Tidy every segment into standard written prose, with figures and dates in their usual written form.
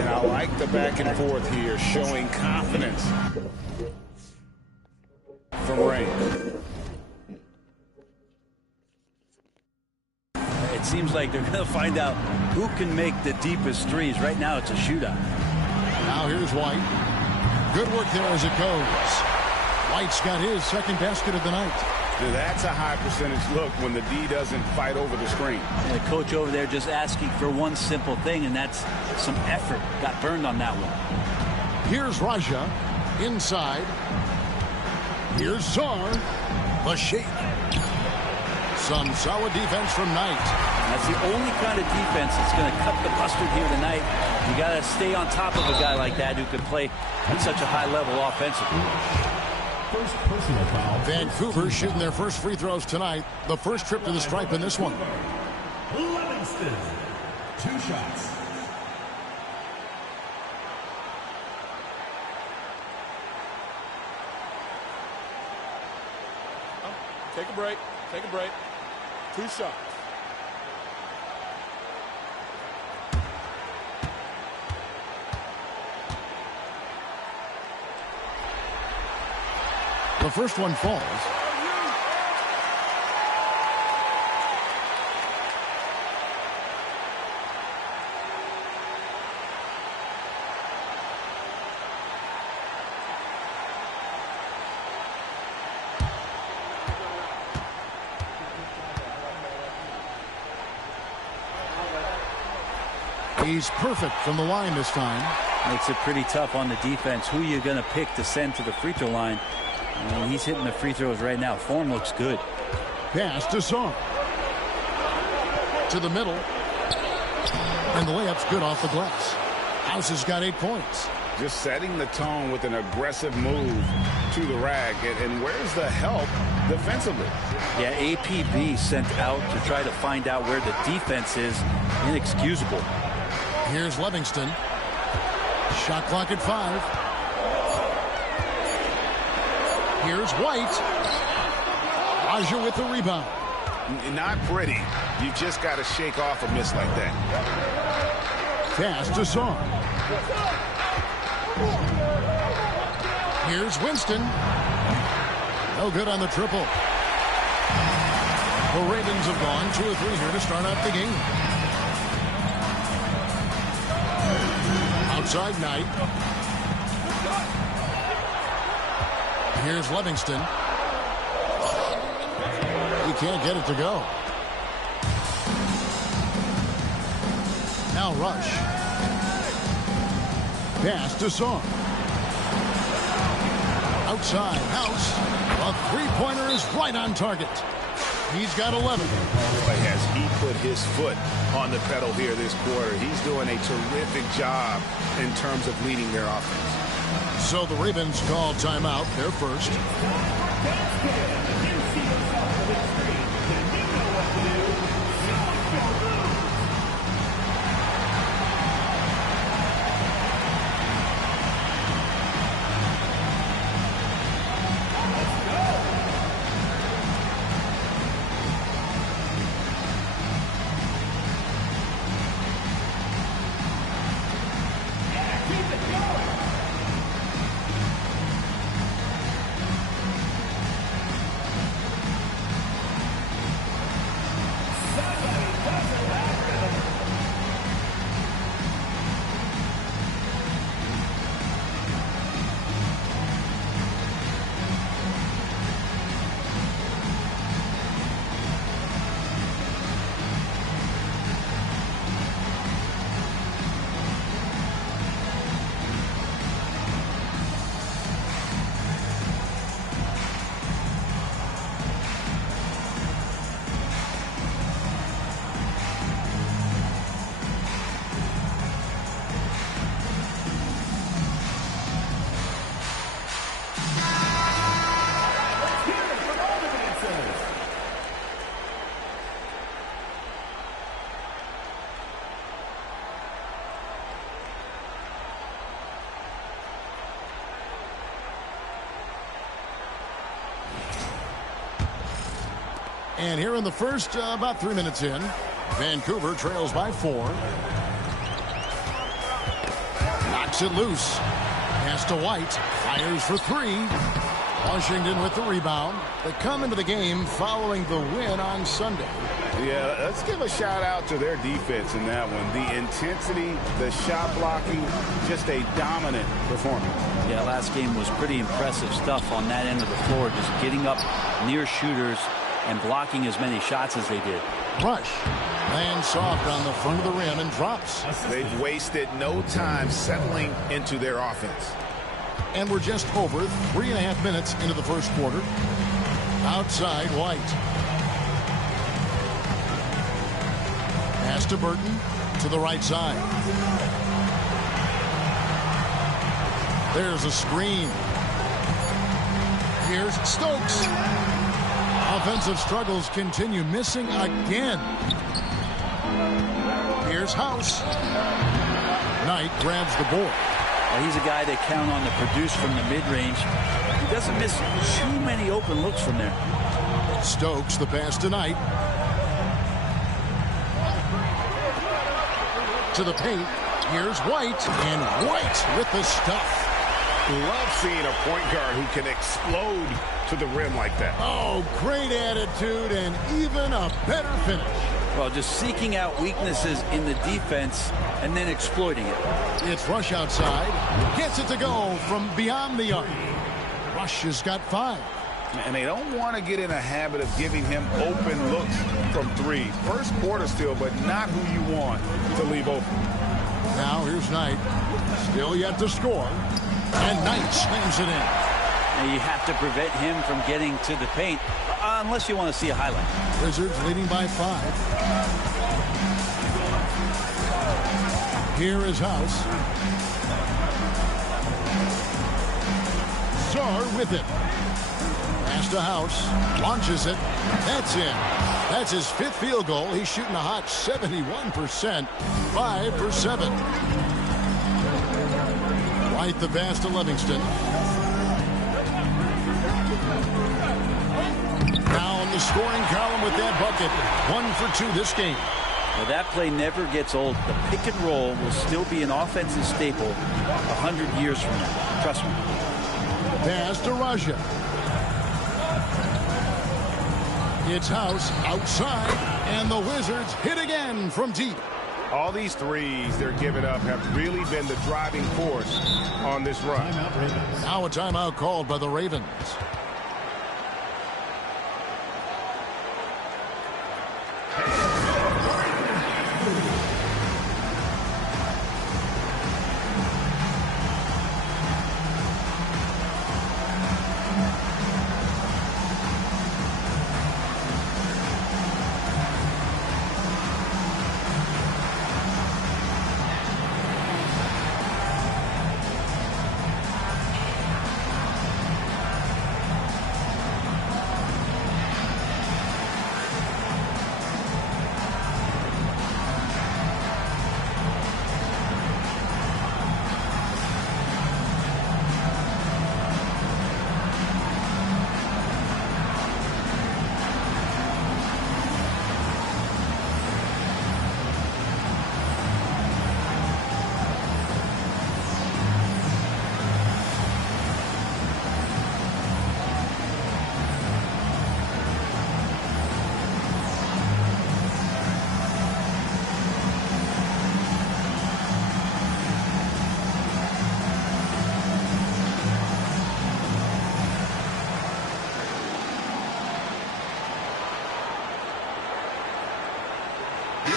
And I like the back and forth here, showing confidence from Rain. It seems like they're going to find out who can make the deepest threes. Right now, it's a shootout. Now here's White. Good work there as it goes. White's got his second basket of the night. Dude, that's a high percentage look when the D doesn't fight over the screen. And the coach over there just asking for one simple thing, and that's some effort. Got burned on that one. Here's Raja inside. Here's Czar. The shake. Some solid defense from Knight. That's the only kind of defense that's going to cut the mustard here tonight. You got to stay on top of a guy like that who can play at such a high level offensively. First personal foul. Vancouver shooting their first free throws tonight. The first trip to the stripe in this one. Livingston. 2 shots. Take a break. Take a break. 2 shots. The first one falls. He's perfect from the line this time. Makes it pretty tough on the defense. Who you going to pick to send to the free throw line? He's hitting the free throws right now. Form looks good. Pass to Song. To the middle. And the layup's good off the glass. House has got 8 points. Just setting the tone with an aggressive move to the rack. And where's the help defensively? Yeah, APB sent out to try to find out where the defense is. Inexcusable. Here's Livingston. Shot clock at 5. Here's White. Raja with the rebound. Not pretty. You just got to shake off a miss like that. Pass to Song. Here's Winston. No good on the triple. The Ravens have gone 2 of 3 here to start out the game. Outside Knight. Here's Livingston. He can't get it to go. Now Rush. Pass to Song. Outside House. A three-pointer is right on target. He's got 11. Boy, has he put his foot on the pedal here this quarter. He's doing a terrific job in terms of leading their offense. So the Ravens call timeout, their first. And here in the first, about 3 minutes in, Vancouver trails by 4. Knocks it loose. Pass to White. Fires for three. Washington with the rebound. They come into the game following the win on Sunday. Yeah, let's give a shout out to their defense in that one. The intensity, the shot blocking, just a dominant performance. Yeah, last game was pretty impressive stuff on that end of the floor, just getting up near shooters and blocking as many shots as they did. Rush lands soft on the front of the rim and drops. They've wasted no time settling into their offense. And we're just over 3.5 minutes into the first quarter. Outside, White. Pass to Burton to the right side. There's a screen. Here's Stokes. Offensive struggles continue, missing again. Here's House. Knight grabs the board. Well, he's a guy they count on to produce from the mid-range. He doesn't miss too many open looks from there. Stokes, the pass to Knight. To the paint. Here's White. And White with the stuff. Love seeing a point guard who can explode to the rim like that. Oh, great attitude and even a better finish. Well, just seeking out weaknesses in the defense and then exploiting it. It's Rush outside. Gets it to go from beyond the arc. Rush has got 5. And they don't want to get in a habit of giving him open looks from 3. First quarter still, but not who you want to leave open. Now here's Knight. Still yet to score. And Knight slams it in. Now you have to prevent him from getting to the paint unless you want to see a highlight. Wizards leading by 5. Here is House. Czar with it. Pass to House. Launches it. That's in. That's his 5th field goal. He's shooting a hot 71%. 5 for 7. White the pass to Livingston. Now in the scoring column with that bucket. 1 for 2 this game. Well, that play never gets old. The pick and roll will still be an offensive staple 100 years from now. Trust me. Pass to Raja. It's House outside, and the Wizards hit again from deep. All these threes they're giving up have really been the driving force on this run. Now a timeout called by the Ravens.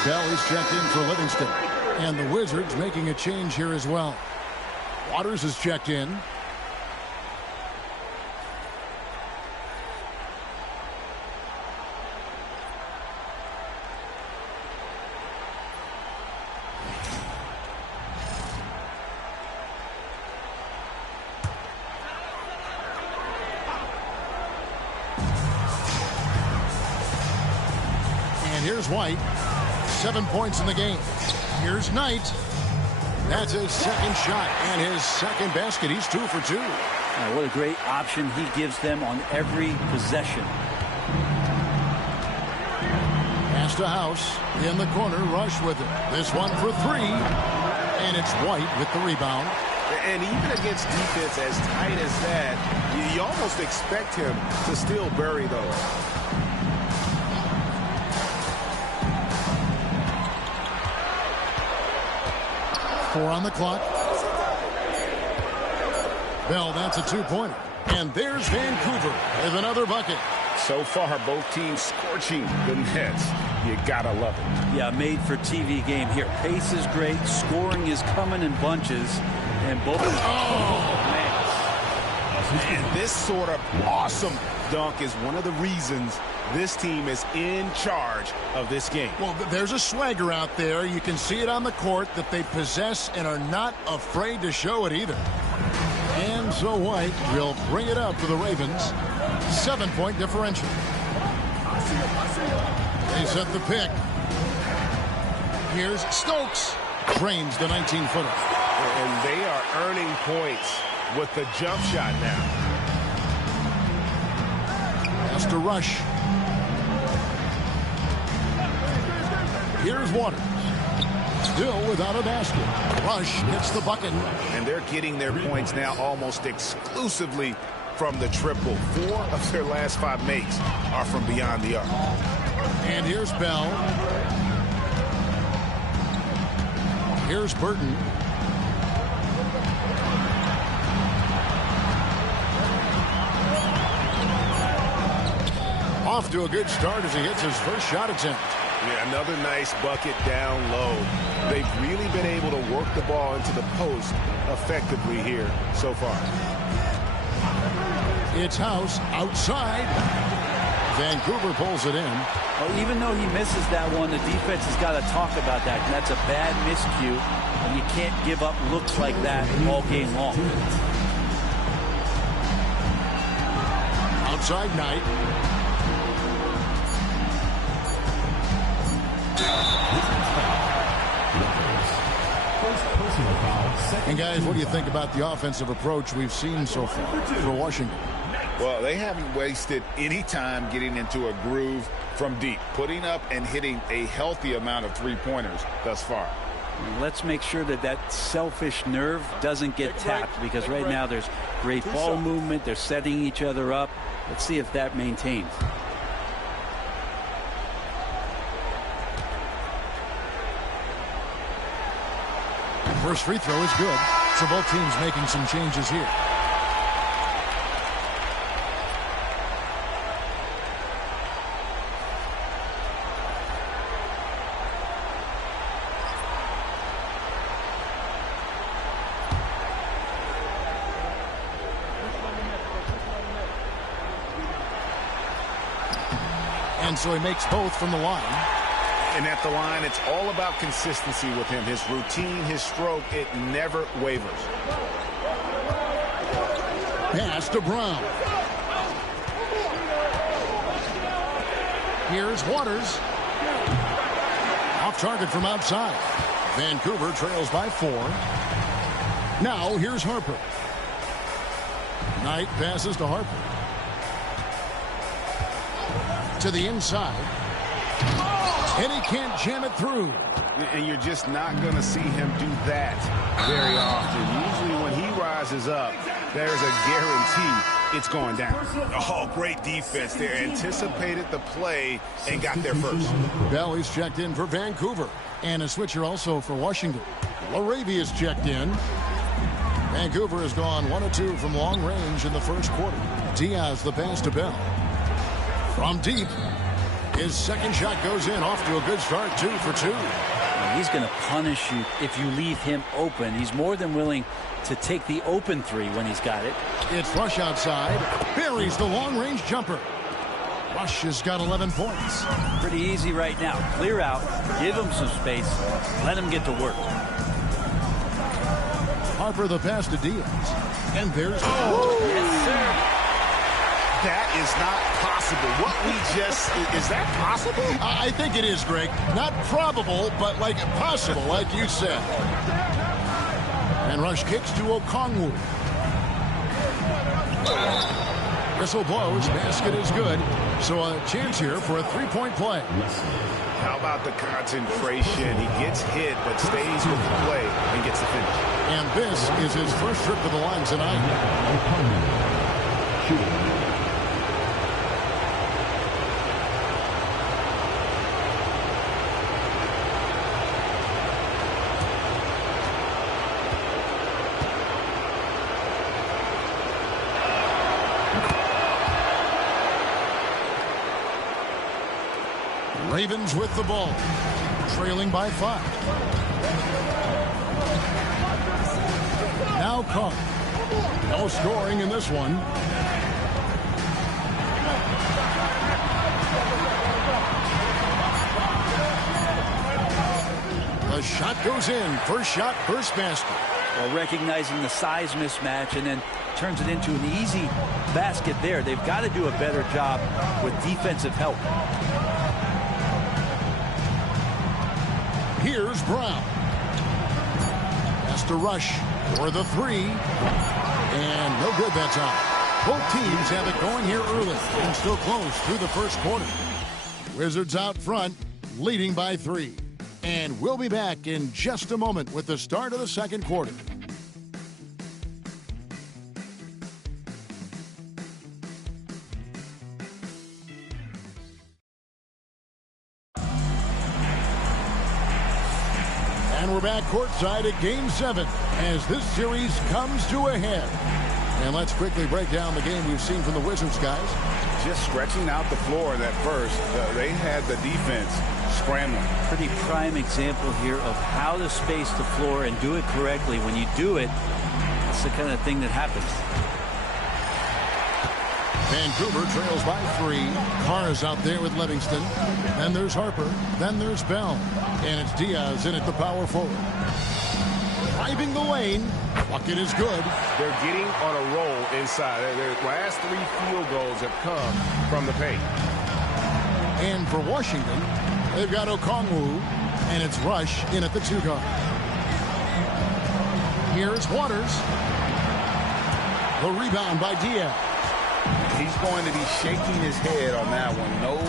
Bell is checked in for Livingston. And the Wizards making a change here as well. Waters is checked in. And here's White. 7 points in the game. Here's Knight. That's his second shot and his second basket. He's 2 for 2. What a great option he gives them on every possession. Pass to House. In the corner, Rush with it. This one for 3. And And it's White with the rebound. And even against defense as tight as that, you almost expect him to still bury those. Four on the clock. Bell, that's a two-pointer. And there's Vancouver with another bucket. So far, both teams scorching the Nets. You gotta love it. Yeah, made for TV game here. Pace is great. Scoring is coming in bunches. And both. And this sort of awesome dunk is one of the reasons this team is in charge of this game. Well, there's a swagger out there. You can see it on the court that they possess and are not afraid to show it either. And so White will bring it up for the Ravens. 7-point differential. They set the pick. Here's Stokes. Drains the 19-footer. And they are earning points with the jump shot now. Has to rush. Here's Waters. Still without a basket. Rush hits the bucket. And they're getting their points now almost exclusively from the triple. 4 of their last 5 makes are from beyond the arc. And here's Bell. Here's Burton. Off to a good start as he hits his first shot attempt. Yeah, another nice bucket down low. They've really been able to work the ball into the post effectively here so far. It's House outside. Vancouver pulls it in. Well, even though he misses that one, the defense has got to talk about that. That's a bad miscue, and you can't give up looks like that all game long. Outside Knight. First personal foul. And guys, what do you think about the offensive approach we've seen so far for Washington? Well, they haven't wasted any time getting into a groove from deep, putting up and hitting a healthy amount of three-pointers thus far. Let's make sure that that selfish nerve doesn't get tapped, because right now there's great ball movement. They're setting each other up. Let's see if that maintains. First free throw is good. So both teams making some changes here. And so he makes both from the line. And at the line, it's all about consistency with him. His routine, his stroke, it never wavers. Pass to Brown. Here's Waters. Off target from outside. Vancouver trails by 4. Now here's Harper. Knight passes to Harper. To the inside. And he can't jam it through. And you're just not going to see him do that very often. Usually when he rises up, there's a guarantee it's going down. Oh, great defense there. Anticipated the play and got there first. Bell is checked in for Vancouver. And a switcher also for Washington. LaRavia is checked in. Vancouver has gone 1 of 2 from long range in the first quarter. Diaz the pass to Bell. From deep. His second shot goes in, off to a good start, 2 for 2. He's going to punish you if you leave him open. He's more than willing to take the open three when he's got it. It's Rush outside. Buries the long-range jumper. Rush has got 11 points. Pretty easy right now. Clear out, give him some space, let him get to work. Harper the pass to Diaz. And there's... Yes, sir. That is not possible. What we just... Is that possible? I think it is, Greg. Not probable, but like possible, like you said. And Rush kicks to Okongwu. Whistle blows. Basket is good. So a chance here for a three-point play. How about the concentration? He gets hit but stays with the play and gets the finish. And this is his first trip to the line tonight. Ravens with the ball, trailing by 5. Now Carr. No scoring in this one. The shot goes in. First shot, first basket. Well, recognizing the size mismatch and then turns it into an easy basket there. They've got to do a better job with defensive help. Here's Brown. Has to rush for the 3. And no good that time. Both teams have it going here early and still close through the first quarter. Wizards out front, leading by 3. And we'll be back in just a moment with the start of the second quarter. And we're back courtside at Game 7 as this series comes to a head. And let's quickly break down the game we've seen from the Wizards, guys. Just stretching out the floor that first. They had the defense scrambling. Pretty prime example here of how to space the floor and do it correctly. When you do it, it's the kind of thing that happens. Vancouver trails by 3. Carr is out there with Livingston. Then there's Harper. Then there's Bell. And it's Diaz in at the power forward. Driving the lane. Bucket is good. They're getting on a roll inside. Their last 3 field goals have come from the paint. And for Washington, they've got Okongwu. And it's Rush in at the 2 guard. Here's Waters. The rebound by Diaz. He's going to be shaking his head on that one. Knows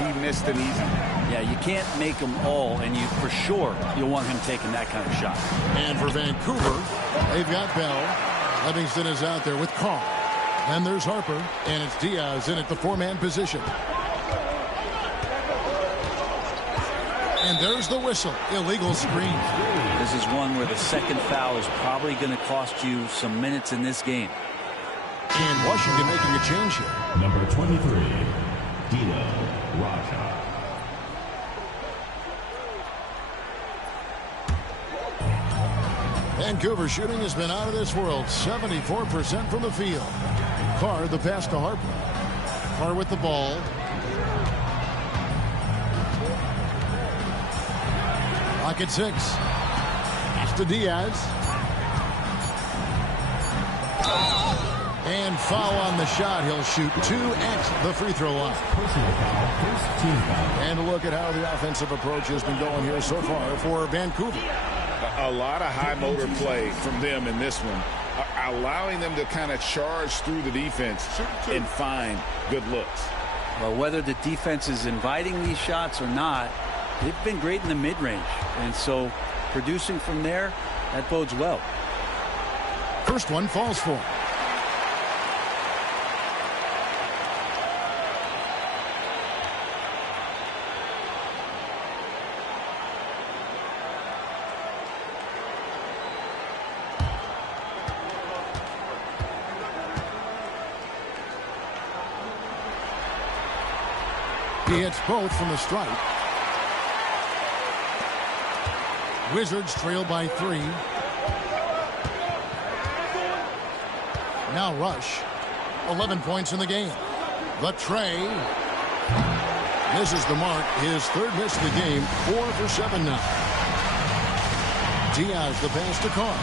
he missed an easy. Yeah, you can't make them all, and you for sure you'll want him taking that kind of shot. And for Vancouver, they've got Bell. Livingston is out there with Carr. Then there's Harper, and it's Diaz in at the 4-man position. And there's the whistle. Illegal screen. This is one where the second foul is probably going to cost you some minutes in this game. And Washington making a change here. Number 23, Dino Raja. Vancouver shooting has been out of this world. 74% from the field. Carr, the pass to Harper. Carr with the ball. Clock at 6. Pass to Diaz. And foul on the shot. He'll shoot 2 at the free throw line. Personal foul, first team foul. And a look at how the offensive approach has been going here so far for Vancouver. A lot of high motor play from them in this one, allowing them to kind of charge through the defense and find good looks. Well, whether the defense is inviting these shots or not, they've been great in the mid-range. And so producing from there, that bodes well. First one falls for him. He hits both from the stripe. Wizards trail by 3. Now Rush. 11 points in the game. The tray. Misses the mark. His 3rd miss of the game. 4 for 7 now. Diaz the pass to Carr.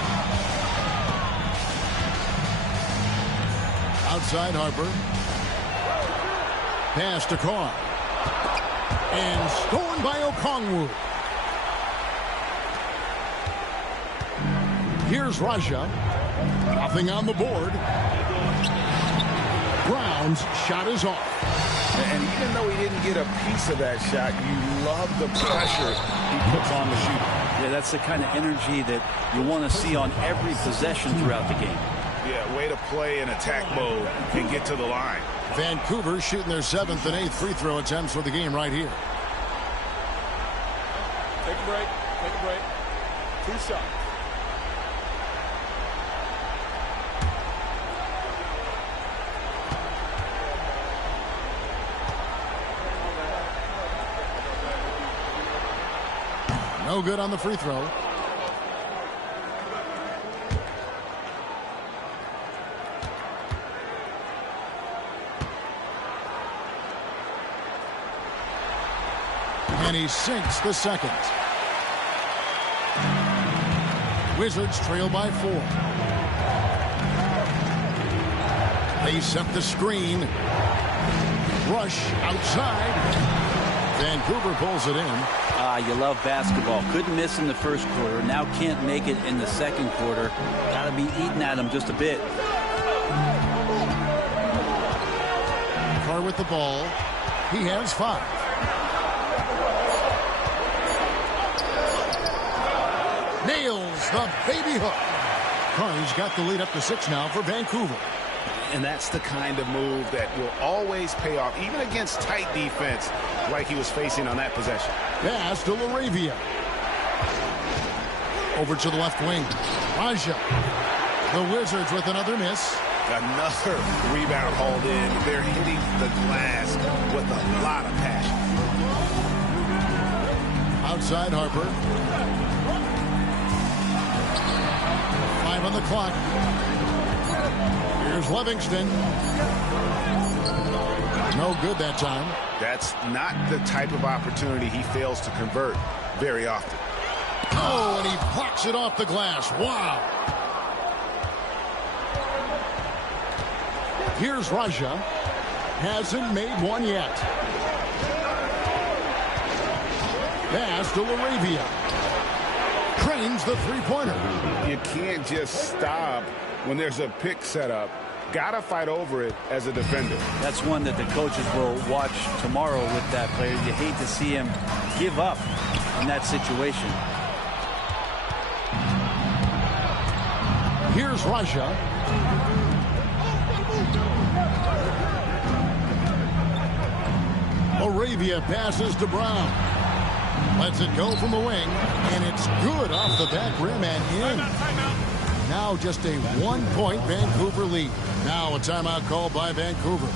Outside Harper. Pass to Carr. And stolen by Okongwu. Here's Raja. Nothing on the board. Brown's shot is off. And even though he didn't get a piece of that shot, you love the pressure he puts on the shooter. Yeah, that's the kind of energy that you want to see on every possession throughout the game. Yeah, way to play in attack mode and get to the line. Vancouver shooting their 7th and 8th free throw attempts for the game right here. Take a break. Take a break. 2 shots. No good on the free throw. And he sinks the second. Wizards trail by 4. They set the screen. Rush outside. Vancouver pulls it in. You love basketball. Couldn't miss in the first quarter. Now can't make it in the second quarter. Got to be eating at him just a bit. Carr with the ball. He has 5. Nails the baby hook. Carr's got the lead up to 6 now for Vancouver. And that's the kind of move that will always pay off, even against tight defense like he was facing on that possession. Pass to LaRavia. Over to the left wing. Raja. The Wizards with another miss. Another rebound hauled in. They're hitting the glass with a lot of passion. Outside Harper. 5 on the clock. Here's Livingston. No good that time. That's not the type of opportunity he fails to convert very often. Oh, and he blocks it off the glass. Wow. Here's Raja. Hasn't made one yet. Pass to LaRavia. Cranes the three-pointer. You can't just stop when there's a pick set up. Gotta fight over it as a defender. That's one that the coaches will watch tomorrow with that player. You hate to see him give up in that situation. Here's Raja. Arabia passes to Brown. Lets it go from the wing, and it's good off the back rim and in. Now just a 1-point Vancouver lead. Now a timeout called by Vancouver.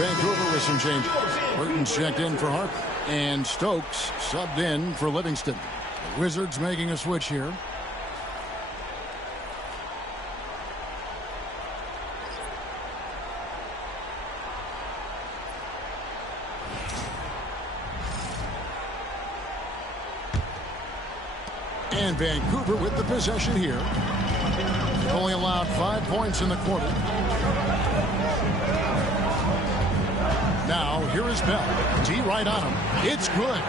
Vancouver with some changes. Burton's checked in for Harper. And Stokes subbed in for Livingston. The Wizards making a switch here. And Vancouver with the possession here. Only allowed 5 points in the quarter. Now, here is Bell. T right on him. It's good.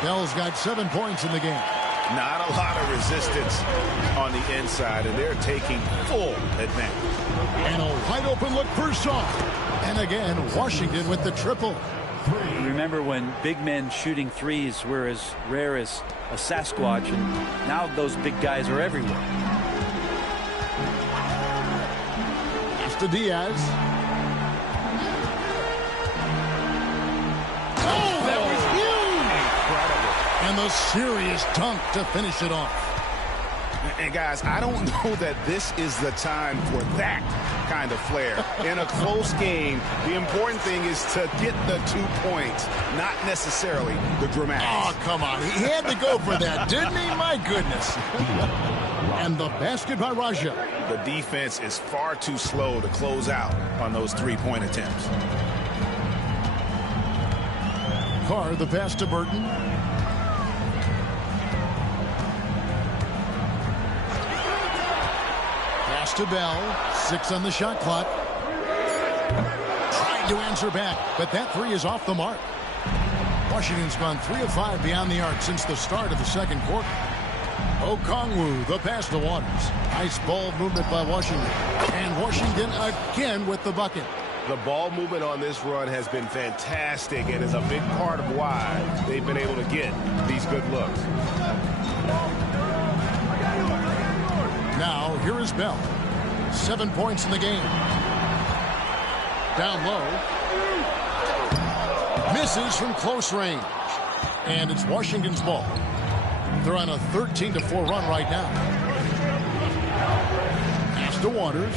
Bell's got 7 points in the game. Not a lot of resistance on the inside, and they're taking full advantage. And a wide open look for Shaw. And again, Washington with the triple. Remember when big men shooting threes were as rare as a Sasquatch, and now those big guys are everywhere. To Diaz. Oh, that was huge! Incredible. And the serious dunk to finish it off. And guys, I don't know that this is the time for that kind of flair. In a close game, the important thing is to get the 2 points, not necessarily the dramatics. Oh, come on. He had to go for that, didn't he? My goodness. And the basket by Raja. The defense is far too slow to close out on those three-point attempts. Carr, the pass to Burton. Pass to Bell. 6 on the shot clock. Trying to answer back, but that three is off the mark. Washington's gone 3 of 5 beyond the arc since the start of the second quarter. Okongwu, the pass to Waters. Nice ball movement by Washington. And Washington again with the bucket. The ball movement on this run has been fantastic and is a big part of why they've been able to get these good looks. Now, here is Bell. 7 points in the game. Down low. Misses from close range. And it's Washington's ball. They're on a 13-4 run right now. Pass to Waters.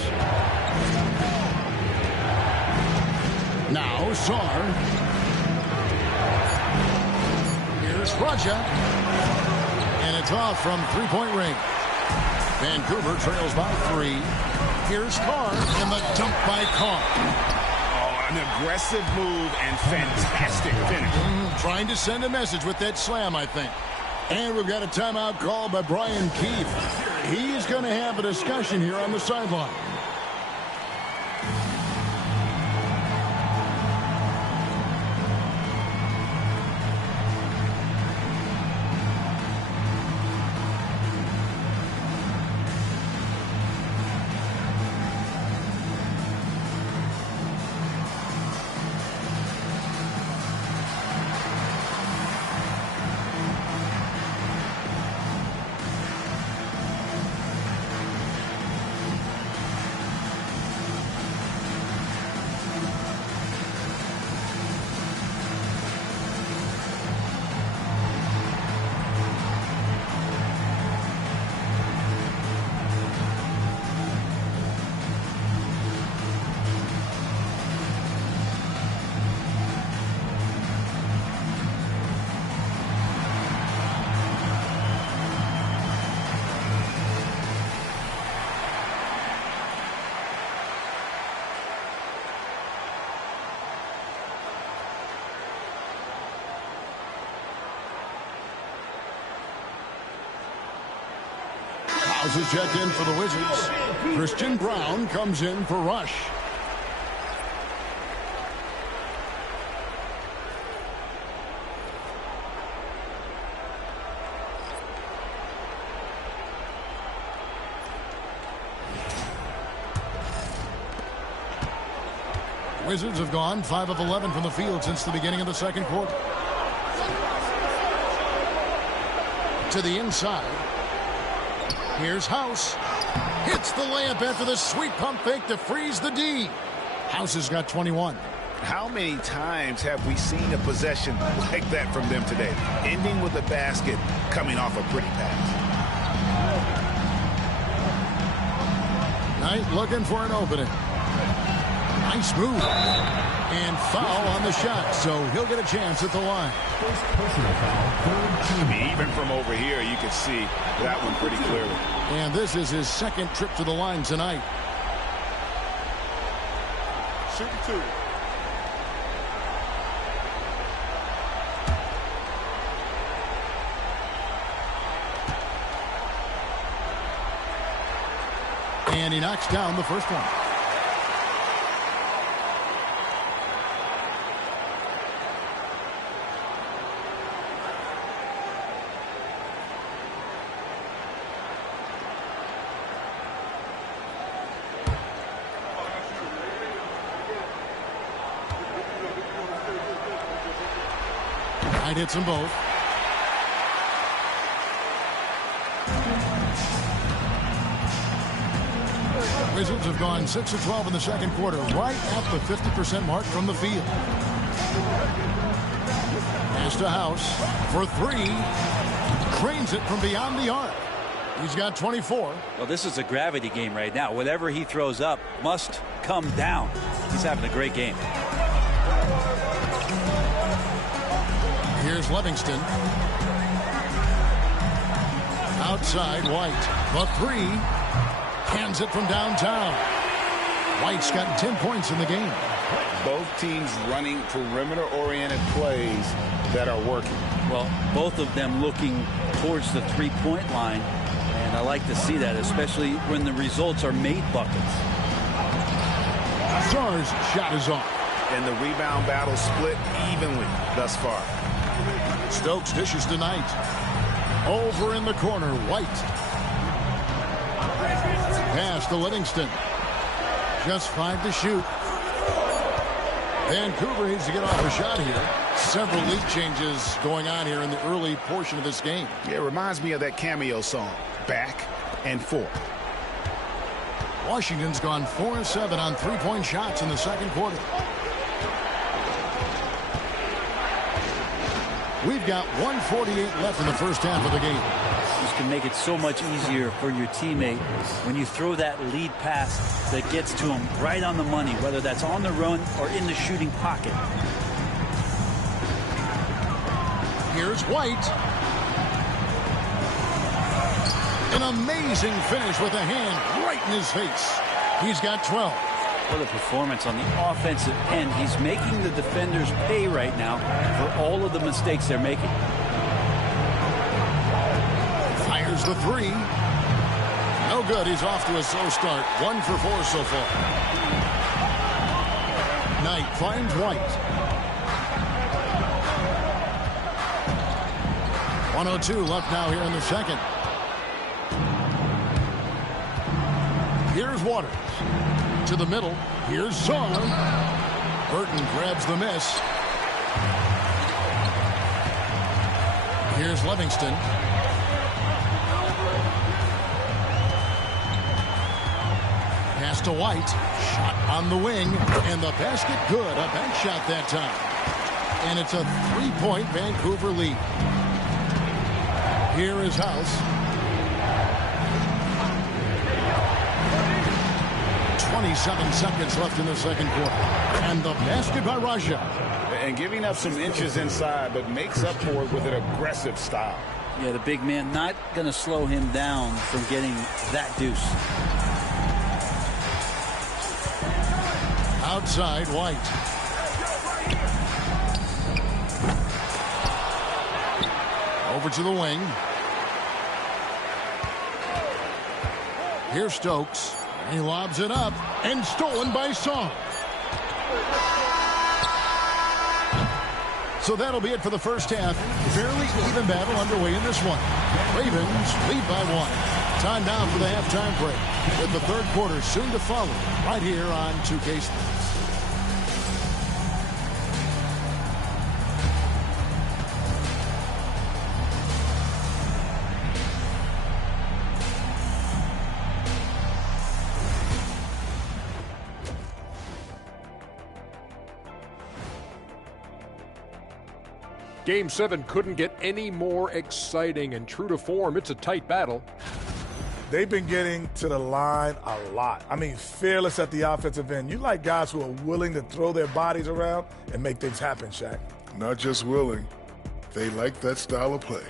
Now Sarr. Here's Raja. And it's off from three-point range. Vancouver trails by 3. Here's Carr. And the dunk by Carr. Oh, an aggressive move and fantastic finish. Trying to send a message with that slam, I think. And we've got a timeout called by Brian Keefe. He's going to have a discussion here on the sideline. Fouls is checked in for the Wizards. Christian Brown comes in for Rush. Wizards have gone 5 of 11 from the field since the beginning of the second quarter. To the inside. Here's House. Hits the layup after the sweet pump fake to freeze the D. House has got 21. How many times have we seen a possession like that from them today? Ending with a basket, coming off a pretty pass. Knight looking for an opening. Nice move. And foul on the shot, so he'll get a chance at the line. Even from over here, you can see that one pretty clearly. And this is his second trip to the line tonight. Shooting 2. And he knocks down the first one. hits them both. Wizards have gone 6 of 12 in the second quarter, right at the 50% mark from the field. Pass to House for three. Cranes it from beyond the arc. He's got 24. Well, this is a gravity game right now. Whatever he throws up must come down. He's having a great game. Here's Livingston. Outside, White. The three. Hands it from downtown. White's got 10 points in the game. Both teams running perimeter-oriented plays that are working. Well, both of them looking towards the three-point line. And I like to see that, especially when the results are made buckets. Sarr's shot is off. And the rebound battle split evenly thus far. Stokes dishes tonight. Over in the corner, White. Pass to Livingston. Just 5 to shoot. Vancouver needs to get off a shot here. Several lead changes going on here in the early portion of this game. Yeah, it reminds me of that Cameo song, Back and Forth. Washington's gone 4 of 7 on three-point shots in the second quarter. We've got 1:48 left in the first half of the game. This can make it so much easier for your teammate when you throw that lead pass that gets to him right on the money, whether that's on the run or in the shooting pocket. Here's White. An amazing finish with a hand right in his face. He's got 12. What a performance on the offensive end. He's making the defenders pay right now for all of the mistakes they're making. Fires the three. No good. He's off to a slow start. 1 for 4 so far. Knight finds White. 1:02 left now here in the second. Here's Waters. To the middle. Here's Sarr. Burton grabs the miss. Here's Livingston. Pass to White. Shot on the wing. And the basket good. A bank shot that time. And it's a 3-point Vancouver lead. Here is House. 27 seconds left in the second quarter. And the basket by Raja. And giving up some inches inside, but makes up for it with an aggressive style. Yeah, the big man not going to slow him down from getting that deuce. Outside, White. Over to the wing. Here's Stokes. He lobs it up and stolen by Sarr. So that'll be it for the first half. Fairly even battle underway in this one. Ravens lead by 1. Time now for the halftime break, with the third quarter soon to follow right here on 2K Sports. Game 7 couldn't get any more exciting, and true to form, it's a tight battle. They've been getting to the line a lot. I mean, fearless at the offensive end. You like guys who are willing to throw their bodies around and make things happen, Shaq. Not just willing, they like that style of play.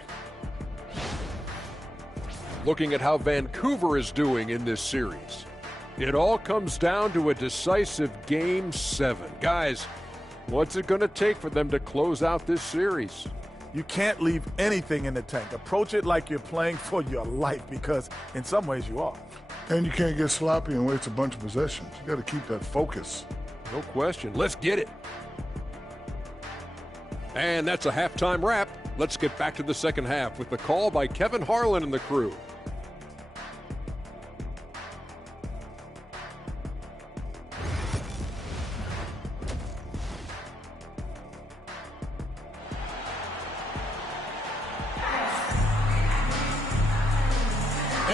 Looking at how Vancouver is doing in this series, it all comes down to a decisive Game 7. Guys, what's it going to take for them to close out this series? You can't leave anything in the tank. Approach it like you're playing for your life, because in some ways you are. And you can't get sloppy and waste a bunch of possessions. You got to keep that focus. No question. Let's get it. And that's a halftime wrap. Let's get back to the second half with the call by Kevin Harlan and the crew.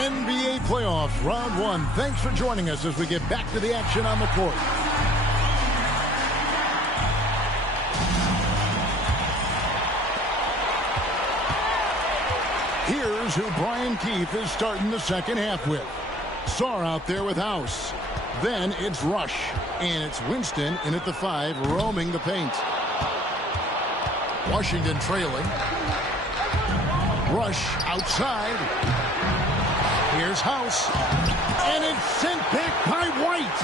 NBA playoffs, round one. Thanks for joining us as we get back to the action on the court. Here's who Brian Keefe is starting the second half with. Sarr out there with House. Then it's Rush. And it's Winston in at the 5, roaming the paint. Washington trailing. Rush outside. Here's House. And it's sent back by White.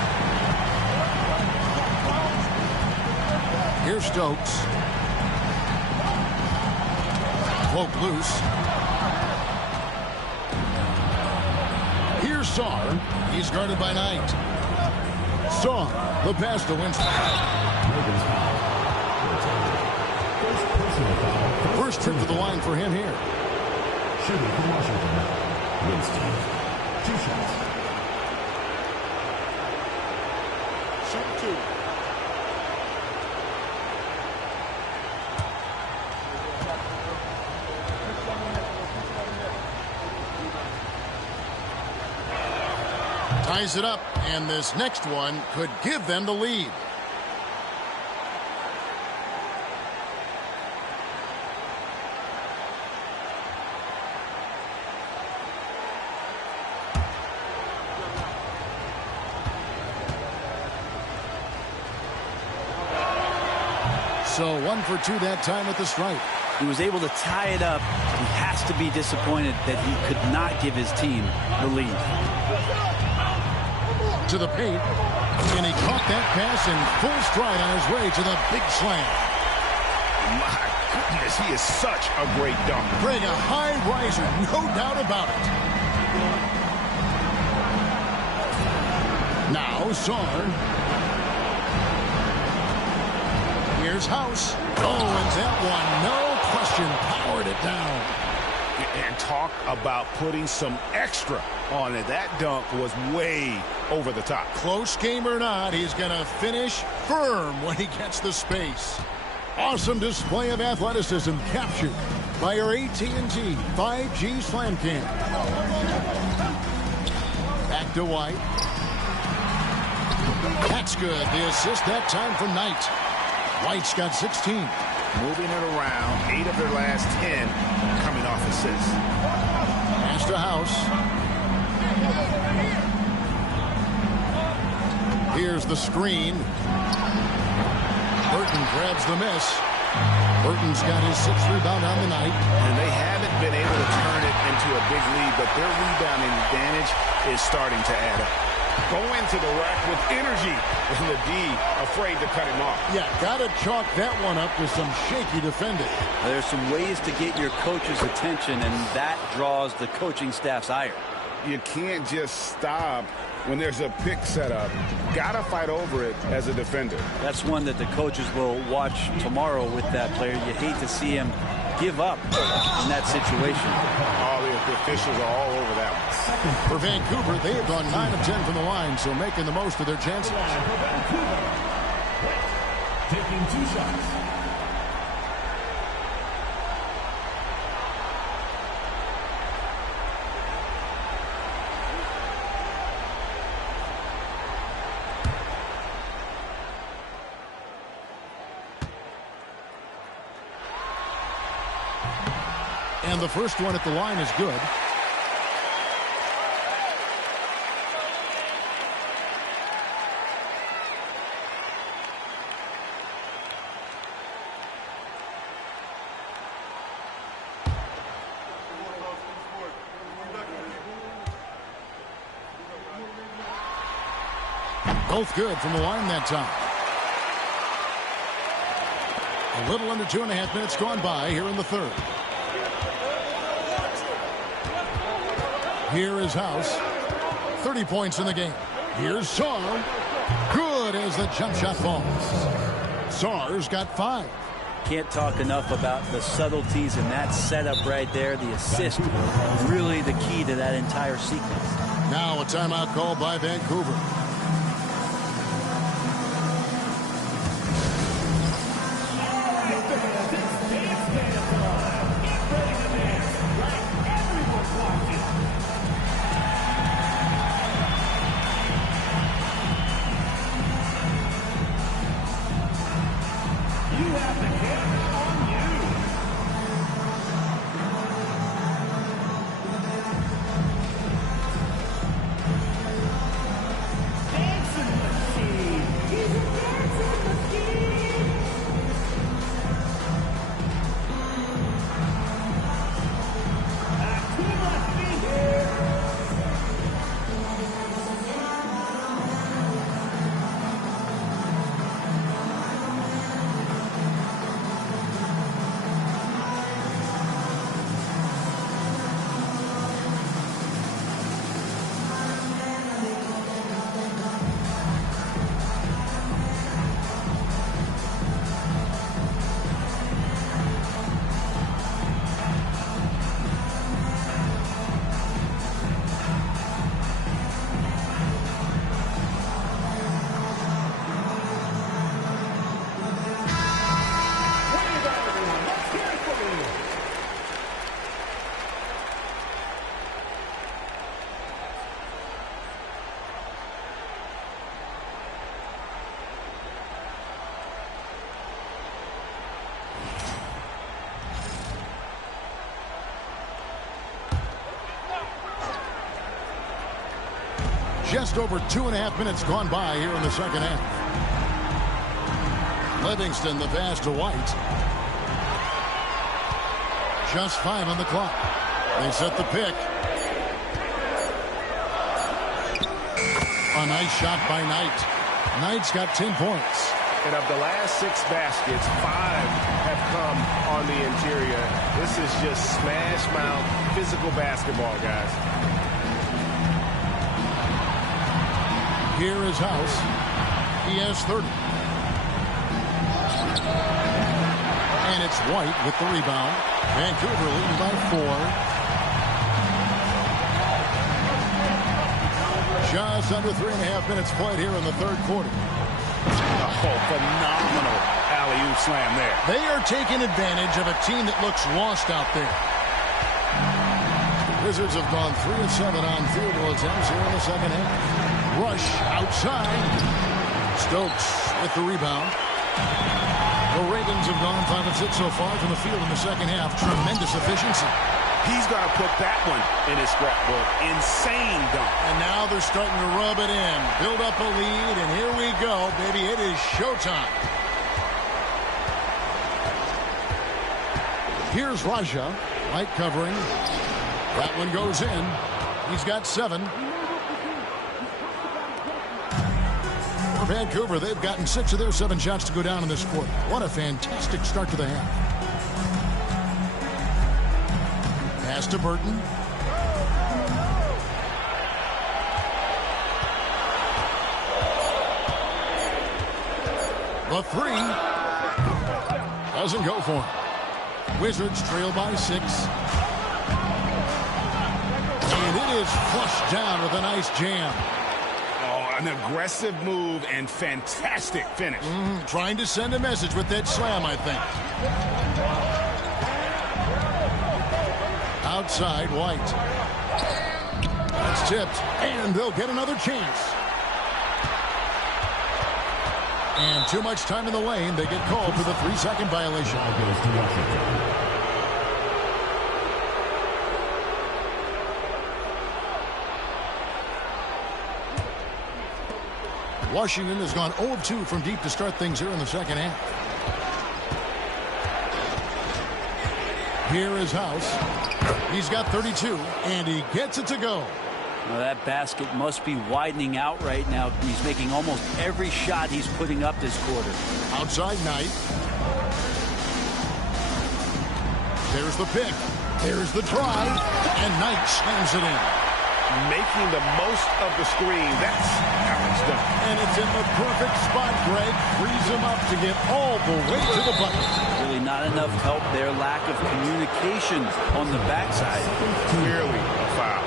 Here's Stokes. Cloak loose. Here's Sarr. He's guarded by Knight. Sarr, the pass to Winston. First trip to the line for him here. Shooting for Washington. Winston. 2 shots. Shoot 2. Ties it up, and this next one could give them the lead. So 1 for 2 that time at the stripe. He was able to tie it up. He has to be disappointed that he could not give his team the lead. To the paint, and he caught that pass in full stride on his way to the big slam. My goodness, he is such a great dunker. Greg, a high riser, no doubt about it. Now Sarr. Here's House. Oh, and that one, no question, powered it down. And talk about putting some extra on it. That dunk was way over the top. Close game or not, he's going to finish firm when he gets the space. Awesome display of athleticism captured by our AT&T 5G Slam Cam. Back to White. That's good. The assist that time from Knight. White's got 16. Moving it around, 8 of their last 10 coming off assists. Pass to House. Here's the screen. Burton grabs the miss. Burton's got his 6th rebound on the night. And they haven't been able to turn it into a big lead, but their rebounding advantage is starting to add up. Go into the rack with energy, and the D afraid to cut him off. Yeah, got to chalk that one up to some shaky defending. There's some ways to get your coach's attention, and that draws the coaching staff's ire. You can't just stop when there's a pick set up. Got to fight over it as a defender. That's one that the coaches will watch tomorrow with that player. You hate to see him give up in that situation. All the officials are all over that one. For Vancouver, they have gone 9 of 10 from the line, so making the most of their chances. Taking 2 shots. And the first one at the line is good. Both good from the line that time. A little under 2.5 minutes gone by here in the third. Here is House. 30 points in the game. Here's Sarr. Good as the jump shot falls. Sarr's got 5. Can't talk enough about the subtleties in that setup right there. The assist, really the key to that entire sequence. Now a timeout call by Vancouver. Just over 2.5 minutes gone by here in the second half. Livingston, the pass to White. Just 5 on the clock. They set the pick. A nice shot by Knight. Knight's got 10 points. And of the last 6 baskets, 5 have come on the interior. This is just smash mouth physical basketball, guys. Here is House. He has 30. And it's White with the rebound. Vancouver leading by 4. Just under 3.5 minutes played here in the third quarter. Oh, phenomenal alley-oop slam there. They are taking advantage of a team that looks lost out there. The Wizards have gone 3 of 7 on field goal attempts here in the second half. Rush outside. Stokes with the rebound. The Ravens have gone 5 of 6 so far from the field in the second half. Tremendous efficiency. He's got to put that one in his scrapbook. Insane dunk. And now they're starting to rub it in. Build up a lead, and here we go, baby. It is showtime. Here's Raja. Light covering. That one goes in. He's got 7. For Vancouver, they've gotten 6 of their 7 shots to go down in this quarter. What a fantastic start to the half. Pass to Burton. The 3 doesn't go for him. Wizards trail by 6. And it is flushed down with a nice jam. Oh, an aggressive move and fantastic finish. Trying to send a message with that slam, I think. Outside, White. That's tipped, and they'll get another chance. And too much time in the lane. They get called for the 3-second violation. Washington has gone 0 of 2 from deep to start things here in the second half. Here is House. He's got 32, and he gets it to go. Well, that basket must be widening out right now. He's making almost every shot he's putting up this quarter. Outside Knight. There's the pick. There's the drive, and Knight slams it in. Making the most of the screen. That's how it's done. And it's in the perfect spot, Greg. Frees him up to get all the way to the bucket. Really not enough help there. Lack of communication on the backside. Clearly a foul.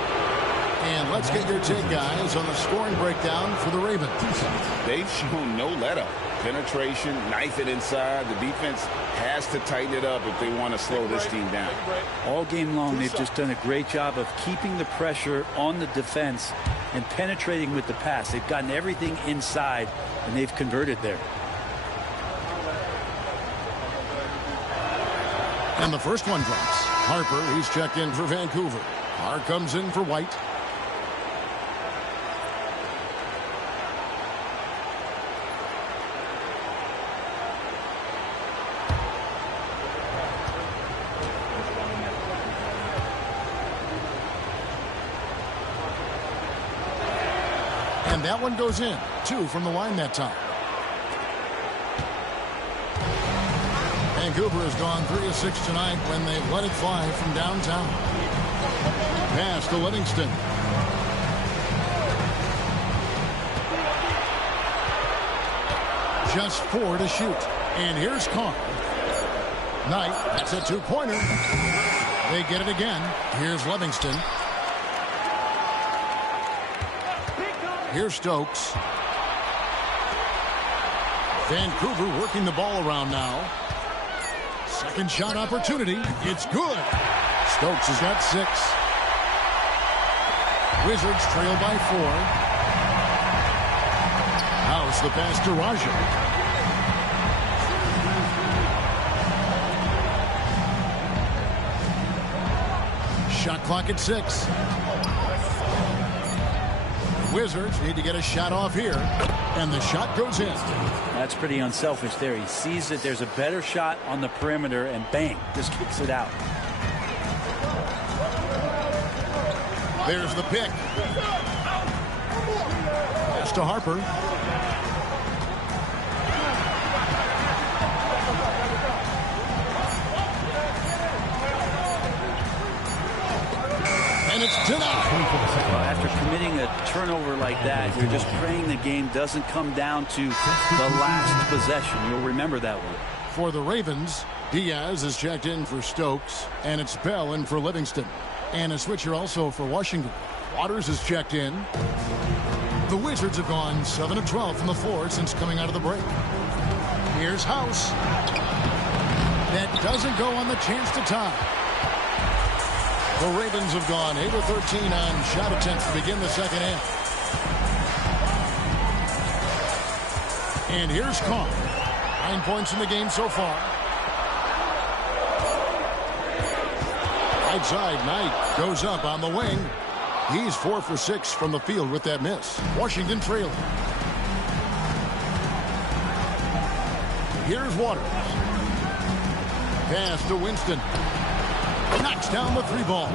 And let's get your take, guys, on the scoring breakdown for the Ravens. They've shown no let-up. Penetration, knife it inside. The defense has to tighten it up if they want to slow this team down. All game long, they've just done a great job of keeping the pressure on the defense and penetrating with the pass. They've gotten everything inside, and they've converted there. And the first one drops. Harper, he's checked in for Vancouver. Carr comes in for White. And that one goes in. 2 from the line that time. Vancouver has gone 3 of 6 tonight when they've let it fly from downtown. Pass to Livingston. Just 4 to shoot. And here's Carr. Knight, that's a 2-pointer. They get it again. Here's Livingston. Here's Stokes. Vancouver working the ball around now. Second shot opportunity. It's good. Stokes has got 6. Wizards trail by 4. House the pass to Raja. Shot clock at 6. Wizards need to get a shot off here, and the shot goes in. That's pretty unselfish there. He sees that there's a better shot on the perimeter, and bang, just kicks it out. There's the pick. Pass to Harper. And it's denied. After committing a turnover like that, you're just praying the game doesn't come down to the last possession. You'll remember that one. For the Ravens, Diaz is checked in for Stokes, and it's Bell in for Livingston. And a switcher also for Washington. Waters is checked in. The Wizards have gone 7 of 12 from the floor since coming out of the break. Here's House. That doesn't go on the chance to tie. The Ravens have gone 8 of 13 on shot attempts to begin the second half. And here's Carr. 9 points in the game so far. Right side, Knight goes up on the wing. He's 4 for 6 from the field with that miss. Washington trailing. Here's Waters. Pass to Winston. Knocks down the 3 ball.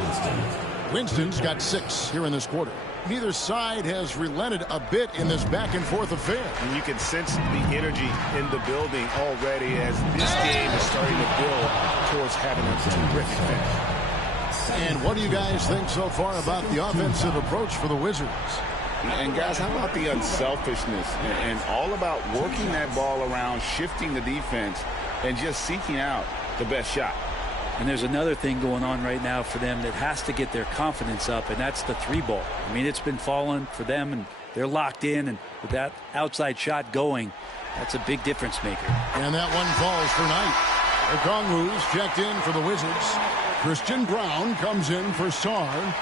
Winston's got 6 here in this quarter. Neither side has relented a bit in this back-and-forth affair. And you can sense the energy in the building already as this game is starting to build towards having a terrific finish. And what do you guys think so far about the offensive approach for the Wizards? And guys, how about the unselfishness and all about working that ball around, shifting the defense, and just seeking out the best shot. And there's another thing going on right now for them that has to get their confidence up, and that's the 3 ball. I mean, it's been falling for them, and they're locked in, and with that outside shot going, that's a big difference maker. And that one falls for Knight. Okongwu's checked in for the Wizards. Christian Brown comes in for Sarr.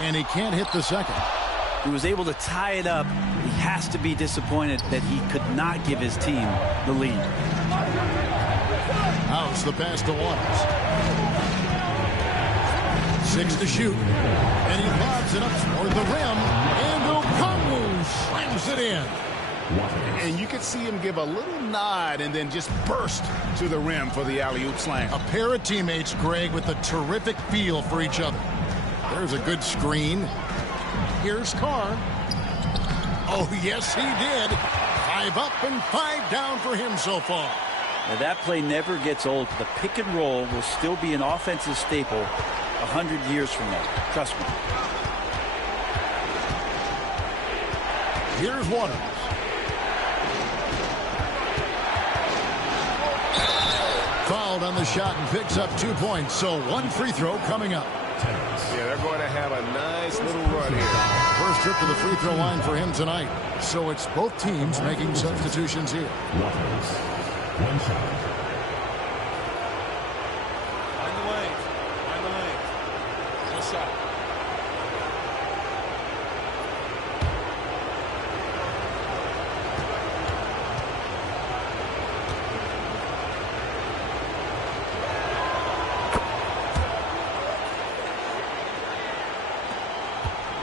And he can't hit the second. He was able to tie it up. He has to be disappointed that he could not give his team the lead. House the pass to Waters. 6 to shoot. And he lobs it up toward the rim. And Okongwu slams it in. And you could see him give a little nod and then just burst to the rim for the alley-oop slam. A pair of teammates, Greg, with a terrific feel for each other. There's a good screen. Here's Carr. Oh, yes, he did. 5 up and 5 down for him so far. Now, that play never gets old. The pick and roll will still be an offensive staple 100 years from now. Trust me. Here's Waters. Fouled on the shot and picks up 2 points. So 1 free throw coming up. Yeah, they're going to have a nice little run here. First trip to the free throw line for him tonight. So it's both teams making substitutions here. Waters. 1 shot. Find the lane. Find the lane. No shot.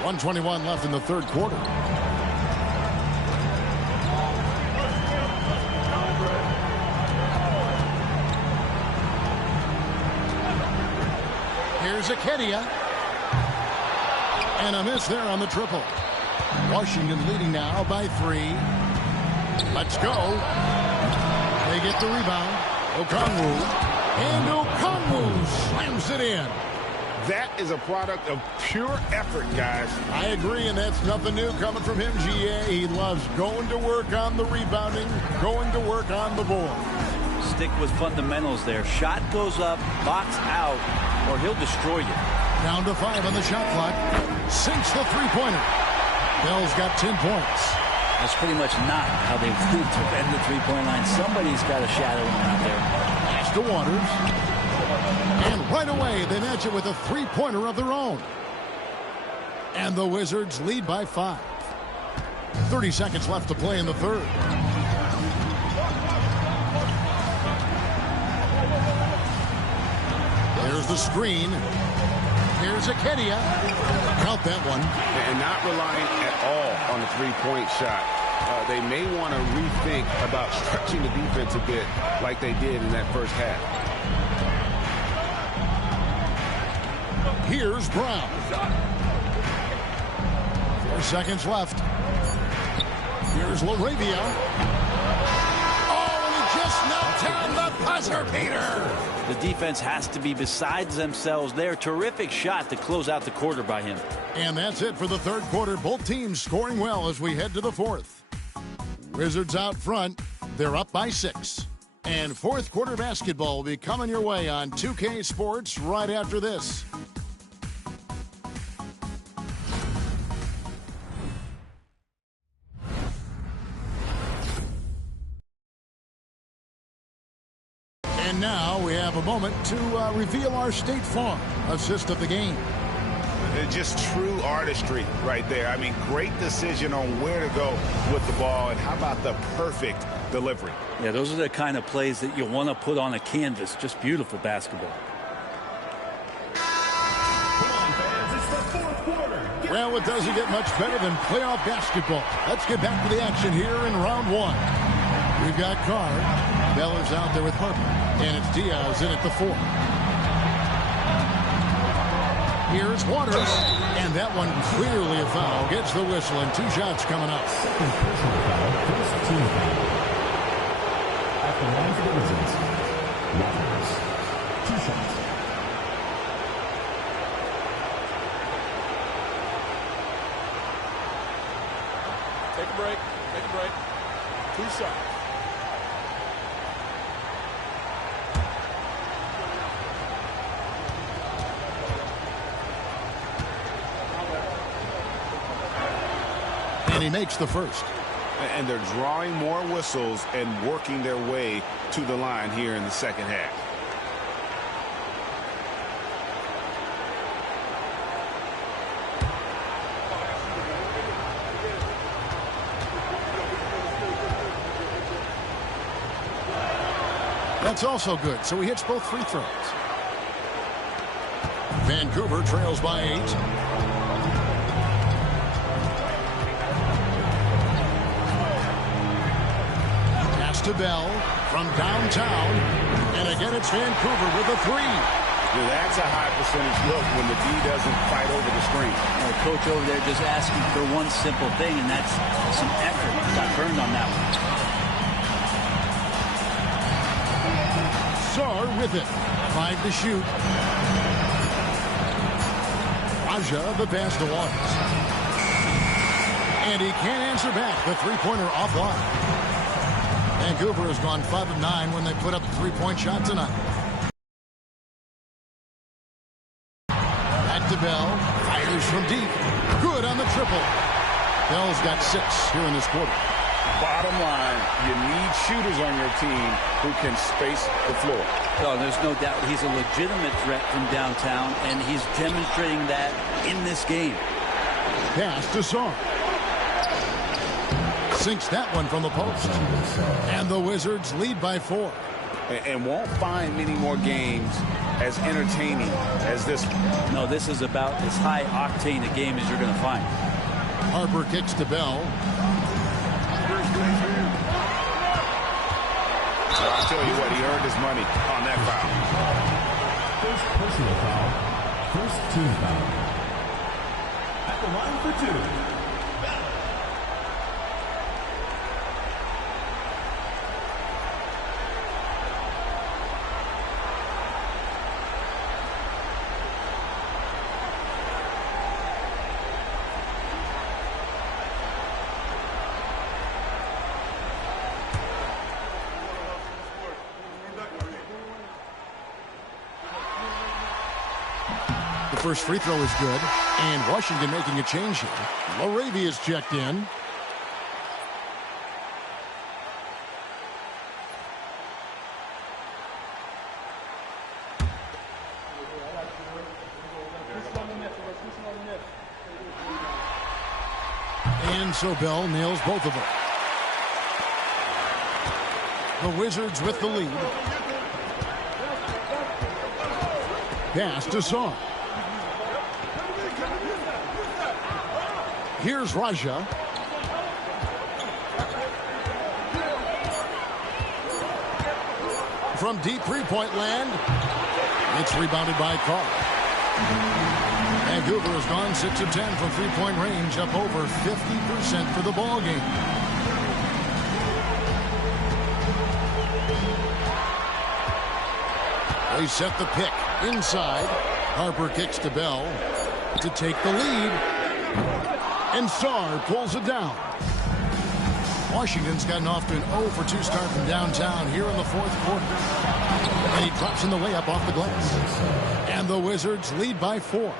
.121 left in the third quarter. Here's Akedia. And a miss there on the triple. Washington leading now by 3. Let's go. They get the rebound. Okongwu. And Okongwu slams it in. That is a product of pure effort, guys. I agree, and that's nothing new coming from him, GA. He loves going to work on the rebounding, going to work on the board. Stick with fundamentals there. Shot goes up, box out, or he'll destroy you. Down to 5 on the shot clock. Sinks the three-pointer. Bell's got 10 points. That's pretty much not how they want to defend the three-point line. Somebody's got a shadow him out there. Pass to Waters. And right away, they match it with a three-pointer of their own. And the Wizards lead by 5. 30 seconds left to play in the third. There's the screen. Here's Akedia. Count that one. And not relying at all on the three-point shot. They may want to rethink about stretching the defense a bit like they did in that first half. Here's Brown. 4 seconds left. Here's LaRavia. Oh, and he just knocked down the buzzer beater. The defense has to be beside themselves there. Terrific shot to close out the quarter by him. And that's it for the third quarter. Both teams scoring well as we head to the fourth. Wizards out front. They're up by 6. And fourth quarter basketball will be coming your way on 2K Sports right after this. And now we have a moment to reveal our State Farm assist of the game. Just true artistry right there. I mean, great decision on where to go with the ball, and how about the perfect delivery? Yeah, those are the kind of plays that you want to put on a canvas. Just beautiful basketball. Well, it doesn't get much better than playoff basketball. Let's get back to the action here in round one. We've got Carr. Bell is out there with Harper. And it's Diaz in at the 4. Here's Waters. And that one clearly a foul. Gets the whistle, and 2 shots coming up. Second personal foul, first team foul. At the line for the Wizards, Waters. 2 shots. Take a break. Take a break. 2 shots. And he makes the first. And they're drawing more whistles and working their way to the line here in the second half. That's also good, so he hits both free throws. Vancouver trails by 8. Pass to Bell from downtown, and again it's Vancouver with a 3. Well, that's a high percentage look when the D doesn't fight over the screen. Coach over there just asking for one simple thing, and that's some effort. Got burned on that one. Sarr with it. 5 to shoot. Raja the pass to Waters. And he can't answer back. The three-pointer offline. Vancouver has gone 5 of 9 when they put up a three-point shot tonight. Back to Bell. Fires from deep. Good on the triple. Bell's got 6 here in this quarter. Bottom line, you need shooters on your team who can space the floor. Oh, there's no doubt he's a legitimate threat from downtown, and he's demonstrating that in this game. Pass to Sarr. Sinks that one from the post. And the Wizards lead by 4. And won't find many more games as entertaining as this one. No, this is about as high-octane a game as you're going to find. Harper kicks to Bell. I'll tell you what, he earned his money on that foul. First personal foul, first team foul. At the line for 2. The first free throw is good, and Washington making a change here. LaRavia is checked in. And so Bell nails both of them. The Wizards with the lead. Pass to Saar. Here's Raja. From deep three-point land, it's rebounded by Carr. Vancouver has gone 6 of 10 from three-point range, up over 50% for the ball game. They set the pick inside. Harper kicks to Bell to take the lead. And Saar pulls it down. Washington's gotten off to an 0-for-2 start from downtown here in the fourth quarter. And he drops in the layup off the glass. And the Wizards lead by 4.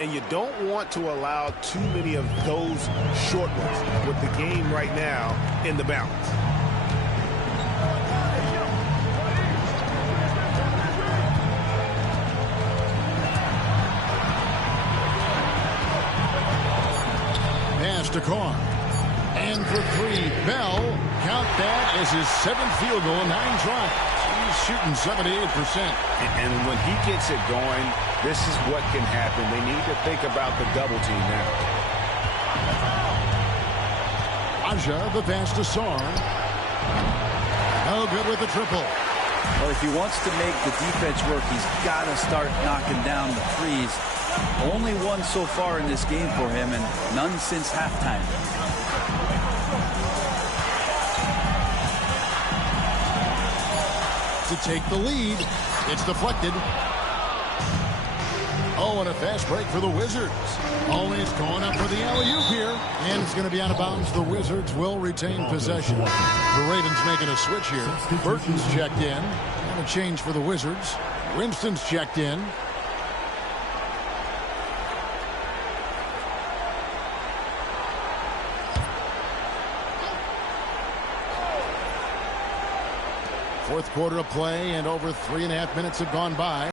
And you don't want to allow too many of those short ones with the game right now in the balance. Pass to Carr. And for 3, Bell. Count that as his 7th field goal in 9 tries. He's shooting 78%. And when he gets it going, this is what can happen. They need to think about the double team now. Raja, the pass to Saar. No good with the triple. Well, if he wants to make the defense work, he's got to start knocking down the threes. Only one so far in this game for him, and none since halftime. To take the lead, it's deflected. Oh, and a fast break for the Wizards. Always going up for the alley-oop here, and it's going to be out of bounds. The Wizards will retain possession. The Ravens making a switch here. Burton's checked in, and a change for the Wizards. Winston's checked in. Fourth quarter of play, and over 3.5 minutes have gone by.